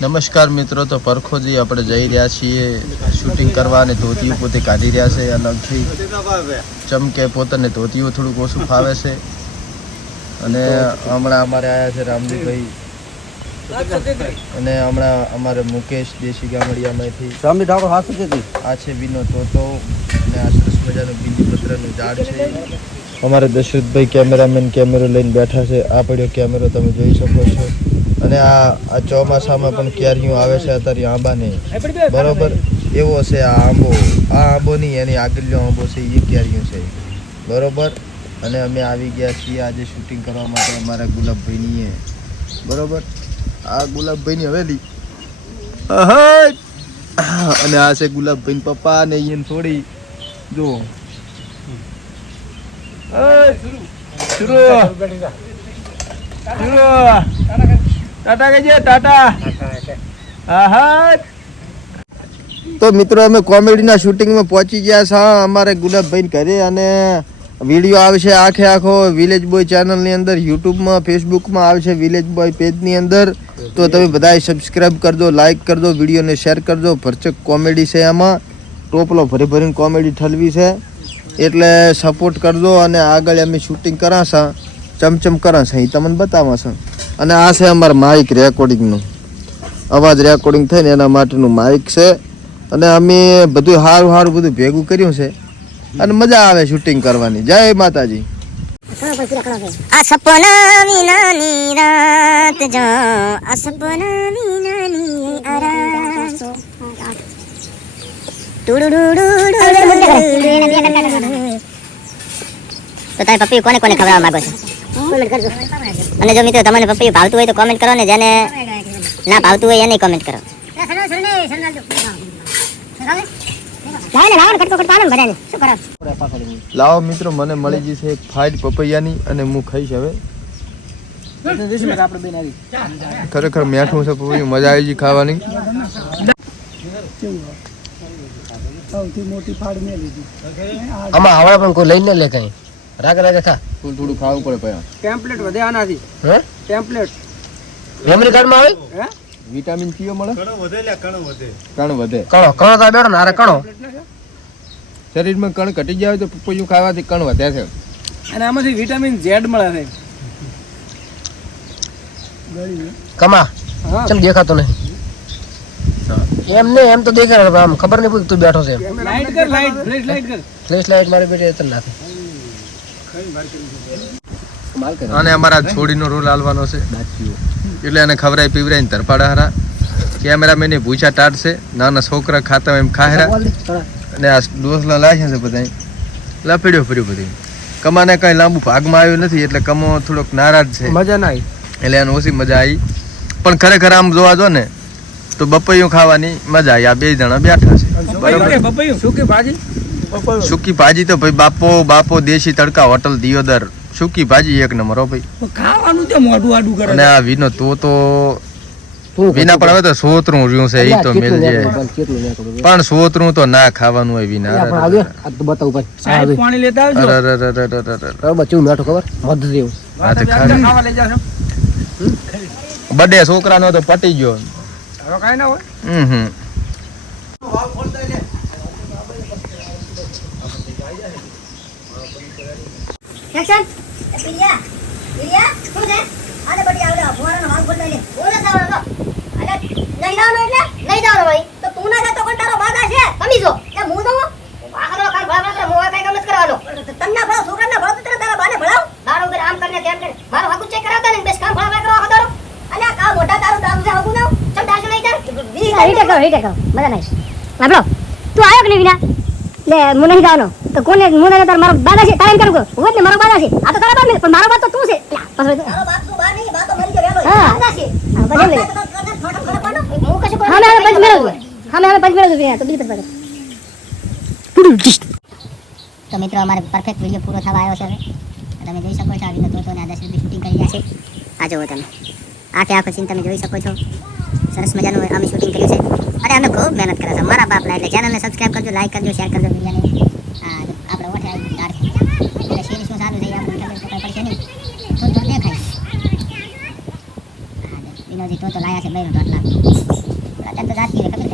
નમસ્કાર મિત્રો, તો પરખોજી આપણે જઈ રહ્યા છીએ શૂટિંગ કરવા અને ધોતિયું પોતે કાઢી રહ્યા છે અલગથી, ચમકે પોતાને ધોતિયું થોડુંક ઓછું ફાવે છે. અને હમણાં અમારે આવ્યા છે રામજીભાઈ અને હમણાં અમારે મુકેશ દેશી ગામડિયામાંથી. આ છે વિનો તોતો અને આ સરસ મજાનું બીલીપત્રનું ઝાડ છે. અમારે દશરથભાઈ કેમેરામેન કેમેરો લઈને બેઠા છે. આ પડ્યો કેમેરો તમે જોઈ શકો છો. અને આ ચોમાસામાં પણ કેરીઓ આવે છે અત્યારે આંબાને, બરોબર એવો છે આ આંબો. આ આંબો નહીં, એની આગળનો આંબો છે એ કેરીઓ છે, બરોબર. અને અમે આવી ગયા છીએ આજે શૂટિંગ કરવા માટે અમારા ગુલાબભાઈની, બરોબર. આ ગુલાબભાઈની હવેલી અને આ છે ગુલાબભાઈ પપ્પા ને એને થોડી જુઓ ટાટા કહેજે ટાટા. તો મિત્રો અમે કોમેડીના શૂટિંગમાં પહોંચી ગયા છે અમારે ગુલાબભાઈ ઘરે. અને વિડીયો આવશે આખે આખો વિલેજ બોય ચેનલની અંદર, યુટ્યુબમાં ફેસબુકમાં આવશે વિલેજ બોય પેજની અંદર. તો તમે બધાએ સબસ્ક્રાઈબ કરજો, લાઈક કરજો, વિડીયોને શેર કરજો. ભરચક કોમેડી છે, એમાં ટોપલો ભરી ભરીને કોમેડી ઠલવી છે, એટલે સપોર્ટ કરજો. અને આગળ અમે શૂટિંગ કરાશે, ચમચમ કરાશે એ તમને બતાવશે. અને આ છે અમારા માઇક રેકોર્ડિંગનું, અવાજ રેકોર્ડિંગ થાય ને એના માટેનું માઇક છે. અને અમે બધું સારું સારું બધું ભેગું કર્યું છે અને મજા આવે શૂટિંગ કરવાની. જય માતાજી. આ સપના વિનાની રાત જો, આ સપના વિનાની રાત તો તારી પપ્પી કોને કોને ખવડાવવા માંગો છો? અને જો મિત્રો તમને પપ્પી ભાવતું હોય તો કોમેન્ટ કરો, ને જેને ના ભાવતું હોય એને કોમેન્ટ કરો. લાવો મિત્રો, મને મળી જશે એક ફાઈટ પપૈયાની અને હું ખાઈશ હવે. ખરેખર મીઠું છે પપૈયું, મજા આવી ગઈ ખાવાની. આમાં હવા પણ કોઈ લઈને લે કઈ રાગે રાગે ખા. થોડું ખાવું પડે પહેલા. ટેમ્પલેટ વધે આનાથી. હે ટેમ્પલેટ મેમરી કાર્ડ માં આવે. હે વિટામિન કયો મળે? કણ વધે. કણો કણો તો બેઠો ને અરે કણો શરીરમાં કણ ઘટી જાય તો પપૈયું ખાવાથી કણ વધે છે. અને આમાંથી વિટામિન ઝેડ મળે છે. કમા ચમ દેખાતો નહીં એમ ને એમ તો દેખાય, આમ ખબર નહીં પડતી તું બેઠો છે. લાઈટ કર, લાઈટ ફ્લેશ લાઈટ કર. ફ્લેશ લાઈટ મારી બેટે એતર નાખે. અને અમારા છોડીનો રોલ હાલવાનો છે, એટલે એને ખવરાય પીવરાય ને ધરપાડા હારા. કેમેરામેન ભૂસા ટાટશે, નાના છોકરા ખાતા એમ ખાહેરા. અને આ ડોસલા લાગ્યા છે બધા લપેડ્યો ફર્યો બધી. કમાને કઈ લાંબુ ભાગમાં આવ્યું નથી, એટલે કમો થોડોક નારાજ છે, મજા ના આવી. એટલે એને ઓછી મજા આવી. પણ ખરેખર આમ જોવા જો ને તો બપૈયું ખાવાની મજા આવી. આ બે જણા બેઠા છે, બપૈયું સૂકી ભાજી. સૂકી ભાજી તો ભાઈ બાપો દેશી તડકા હોટલ દિયોદર, સૂકી ભાજી એક નંબર હો ભાઈ. ખાવાનું તે મોઢું આડું કરે. અને આ વિનો તો વિના પણ હવે તો સોતરું રહ્યું છે, એ તો મેલ જાય. પણ સોતરું તો ના ખાવાનું હોય વિના. પાણી લેતા આવજો. બચ્ચું મેઠો ખબર મધ જેવું ખાવા લઈ જાશો. બડે છોકરાનો તો પટી ગયો. હવે કાઈ ના હોય. એક્શન પિલિયા પિલિયા શું છે? આને બડી આવડે ફોરાનો વાલ બોલતા લે બોલે જાવનો અલે લઈ જાવનો એટલે લઈ જાવનો ભાઈ. તો તું ના જા તો કોણ તારો બાદા છે કમીજો એ હું તો આખરો કામ ભાવા કરે મોવા કઈ કામ જ કરવાનો. તન્ના ભાવ છોકરાના ભાવ તો તારા બાને ભણાવ દારૂ કરે આમ કરીને તેમ કરે મારો હાકુ ચેક કરાવતા ને બેસ કામ ભાવા કરો હદારો. અલે કા મોટા તારો દારૂ છે હાકુ ના ચમ દાશો નહીં તાર હીટે કરો મજા નહીં. આપણો તું આયો કે નહીં વિના લે હું નહીં જાવનો તો કોને હું તાર મારો બાદા છે તારે એમ કરું હું ને મારો બાદા છે. આ તો તારા બાદ પણ મારો બાદ તો તું છે. તારો બાદ તું બા નહીં બા તો મરી ગયો વેલો બાદા છે. હા બજે લે હું કશું હા મે પંચ મેળવ તો બીજી પર તો મિત્રો અમારે પરફેક્ટ વિડિયો પૂરો થવા આવ્યો છે હવે. તમે જોઈ શકો છો આવી તો ને આદા સુધી શૂટિંગ કરી રહ્યા છે. આ જો તમે આખે આખો સીન તમે જોઈ શકો છો. સરસ મજાનું અમે શૂટિંગ કર્યું છે અને અમે ખૂબ મહેનત કર્યા છે મારા બાપના. એટલે ચેનલને સબસ્ક્રાઇબ કરજો, લાઈક કરજો, શેર કરજો વિડીયોને. આપણે ઓઠે આવી ટાર એટલે શેર શું સારું છે આપણે ખબર પડશે નહીં તો દેખાય. નો જી તો લાયા છે બૈરું તો આટલા અત્યારે તો જાતી રે ખબર